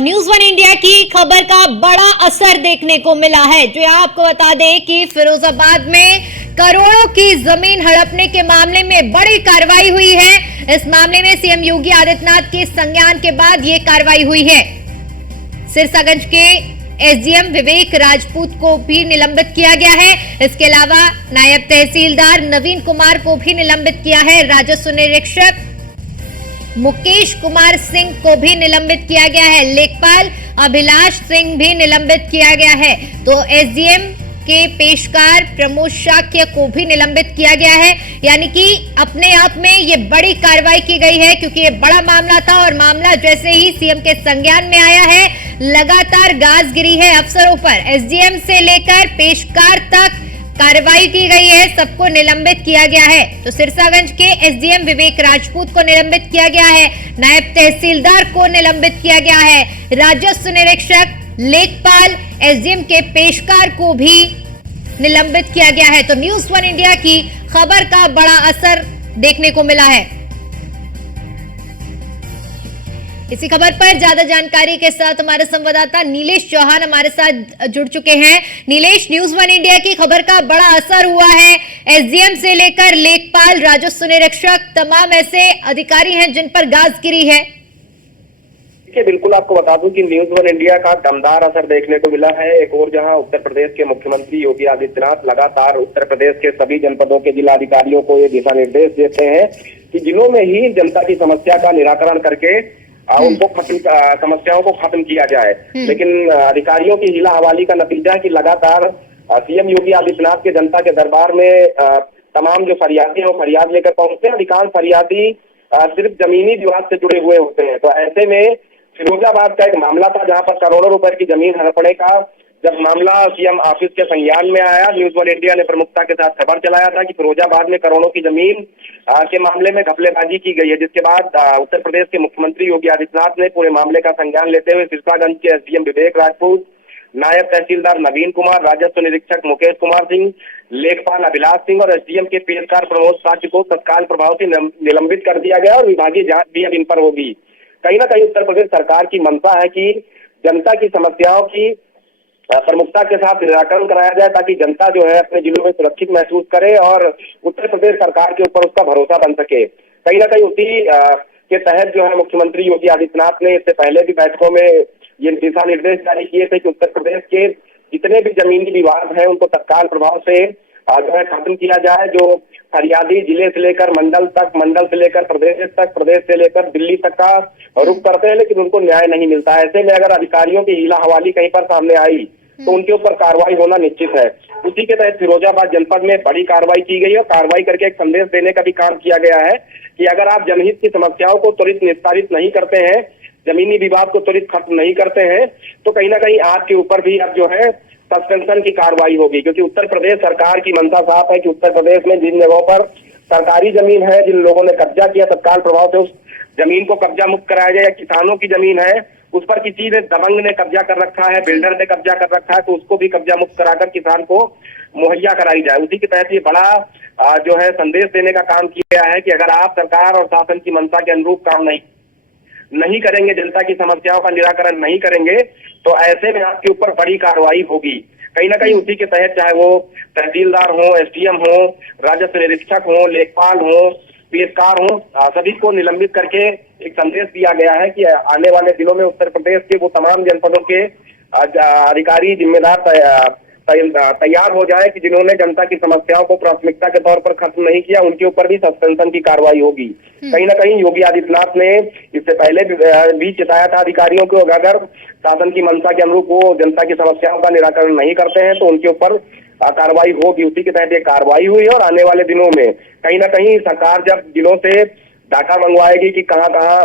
News one India की खबर का बड़ा असर देखने को मिला है। जो आपको बता दें कि फिरोजाबाद में करोड़ों की जमीन हड़पने के मामले में बड़ी कार्रवाई हुई है। इस मामले में सीएम योगी आदित्यनाथ के संज्ञान के बाद यह कार्रवाई हुई है। सिरसागंज के एसडीएम विवेक राजपूत को भी निलंबित किया गया है। इसके अलावा नायब तहसीलदार नवीन कुमार को भी निलंबित किया है। राजस्व निरीक्षक मुकेश कुमार सिंह को भी निलंबित किया गया है। लेखपाल अभिलाष सिंह भी निलंबित किया गया है। तो एसडीएम के पेशकार प्रमोद शाक्य को भी निलंबित किया गया है। यानी कि अपने आप में ये बड़ी कार्रवाई की गई है, क्योंकि ये बड़ा मामला था और मामला जैसे ही सीएम के संज्ञान में आया है, लगातार गाज गिरी है अफसरों पर। एसडीएम से लेकर पेशकार तक कार्रवाई की गई है, सबको निलंबित किया गया है। तो सिरसागंज के एसडीएम विवेक राजपूत को निलंबित किया गया है, नायब तहसीलदार को निलंबित किया गया है, राजस्व निरीक्षक, लेखपाल, एसडीएम के पेशकार को भी निलंबित किया गया है। तो न्यूज़ वन इंडिया की खबर का बड़ा असर देखने को मिला है। इसी खबर पर ज्यादा जानकारी के साथ हमारे संवाददाता नीलेश चौहान हमारे साथ जुड़ चुके हैं। नीलेश, न्यूज़ वन इंडिया की खबर का बड़ा असर हुआ है। एसडीएम से लेकर लेखपाल, राजस्व निरीक्षक, तमाम ऐसे अधिकारी हैं जिन पर गाज गिरी है। बिल्कुल, आपको बता दूं कि न्यूज़ वन इंडिया का दमदार असर देखने को मिला है। एक और जहां उत्तर प्रदेश के मुख्यमंत्री योगी आदित्यनाथ लगातार उत्तर प्रदेश के सभी जनपदों के जिलाधिकारियों को ये दिशा निर्देश देते हैं कि जिलों में ही जनता की समस्या का निराकरण करके उनको समस्याओं को खत्म किया जाए। लेकिन अधिकारियों की हीला हवाली का नतीजा है कि लगातार सीएम योगी आदित्यनाथ के जनता के दरबार में तमाम जो फरियादी हैं वो फरियाद लेकर पहुंचते हैं। अधिकांश फरियादी सिर्फ जमीनी विवाद से जुड़े हुए होते हैं। तो ऐसे में फिरोजाबाद का एक मामला था जहां पर करोड़ों रुपए की जमीन हड़पने का जब मामला सीएम ऑफिस के संज्ञान में आया, न्यूज़ वन इंडिया ने प्रमुखता के साथ खबर चलाया था कि फिरोजाबाद में करोड़ों की जमीन के मामले में घपलेबाजी की गई है। जिसके बाद उत्तर प्रदेश के मुख्यमंत्री योगी आदित्यनाथ ने पूरे मामले का संज्ञान लेते हुए सिरसागंज के एसडीएम विवेक राजपूत, नायब तहसीलदार नवीन कुमार, राजस्व निरीक्षक मुकेश कुमार सिंह, लेखपाल अभिलाष सिंह और एसडीएम के पेशकार प्रमोद शाक्य को तत्काल प्रभाव से निलंबित कर दिया गया और विभागीय जांच भी अब इन पर होगी। कहीं ना कहीं उत्तर प्रदेश सरकार की मंशा है कि जनता की समस्याओं की प्रमुखता के साथ निराकरण कराया जाए, ताकि जनता जो है अपने जिलों में सुरक्षित महसूस करे और उत्तर प्रदेश सरकार के ऊपर उसका भरोसा बन सके। कहीं ना कहीं उसी के तहत जो है मुख्यमंत्री योगी आदित्यनाथ ने इससे पहले भी बैठकों में ये दिशा निर्देश जारी किए थे कि उत्तर प्रदेश के जितने भी जमीनी विवाद हैं उनको तत्काल प्रभाव से जो है खत्म किया जाए। जो फरियादी जिले से लेकर मंडल तक, मंडल से लेकर प्रदेश तक, प्रदेश से लेकर दिल्ली तक का रुख करते हैं, लेकिन उनको न्याय नहीं मिलता है। ऐसे में अगर अधिकारियों की हीला हवाली कहीं पर सामने आई तो उनके ऊपर कार्रवाई होना निश्चित है। उसी के तहत फिरोजाबाद जनपद में बड़ी कार्रवाई की गई और कार्रवाई करके एक संदेश देने का भी काम किया गया है कि अगर आप जनहित की समस्याओं को त्वरित निस्तारित नहीं करते हैं, जमीनी विवाद को त्वरित खत्म नहीं करते हैं, तो कहीं ना कहीं आपके ऊपर भी अब जो है सस्पेंशन की कार्रवाई होगी। क्योंकि उत्तर प्रदेश सरकार की मंशा साफ है कि उत्तर प्रदेश में जिन जगहों पर सरकारी जमीन है, जिन लोगों ने कब्जा किया, तत्काल प्रभाव से उस जमीन को कब्जा मुक्त कराया जाए। या किसानों की जमीन है उस पर किसी ने दबंग ने कब्जा कर रखा है, बिल्डर ने कब्जा कर रखा है, तो उसको भी कब्जा मुक्त कराकर किसान को मुहैया कराई जाए। उसी के तहत ये बड़ा जो है संदेश देने का काम किया है कि अगर आप सरकार और शासन की मंशा के अनुरूप काम नहीं करेंगे, जनता की समस्याओं का निराकरण नहीं करेंगे, तो ऐसे में आपके ऊपर बड़ी कार्रवाई होगी। कहीं ना कहीं उसी के तहत चाहे वो तहसीलदार हो, एसडीएम हो, राजस्व निरीक्षक हो, लेखपाल हो, पेशकार हो, सभी को निलंबित करके एक संदेश दिया गया है कि आने वाले दिनों में उत्तर प्रदेश के वो तमाम जनपदों के अधिकारी जिम्मेदार तैयार हो जाए कि जिन्होंने जनता की समस्याओं को प्राथमिकता के तौर पर खत्म नहीं किया, उनके ऊपर भी सस्पेंशन की कार्रवाई होगी। कहीं ना कहीं योगी आदित्यनाथ ने इससे पहले भी चिताया था अधिकारियों को, अगर शासन की मंशा के अनुरूप वो जनता की समस्याओं का निराकरण नहीं करते हैं तो उनके ऊपर कार्रवाई होगी। उसी के तहत ये कार्रवाई हुई और आने वाले दिनों में कहीं ना कहीं सरकार जब जिलों से डाटा मंगवाएगी कि कहाँ कहाँ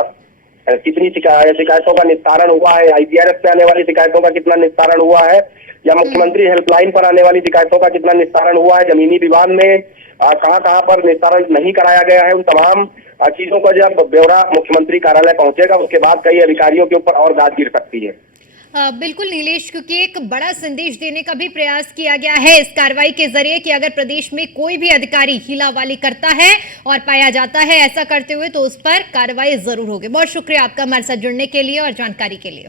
कितनी शिकायतों का निस्तारण हुआ है, आईपीआरएस पे आने वाली शिकायतों का कितना निस्तारण हुआ है, या मुख्यमंत्री हेल्पलाइन पर आने वाली शिकायतों का कितना निस्तारण हुआ है, जमीनी विवाद में कहाँ कहाँ पर निस्तारण नहीं कराया गया है, उन तमाम चीजों का जब ब्यौरा मुख्यमंत्री कार्यालय पहुंचेगा उसके बाद कई अधिकारियों के ऊपर और गाज गिर सकती है। बिल्कुल नीलेश, क्योंकि एक बड़ा संदेश देने का भी प्रयास किया गया है इस कार्रवाई के जरिए कि अगर प्रदेश में कोई भी अधिकारी हीलावाली करता है और पाया जाता है ऐसा करते हुए तो उस पर कार्रवाई जरूर होगी। बहुत शुक्रिया आपका हमारे साथ जुड़ने के लिए और जानकारी के लिए।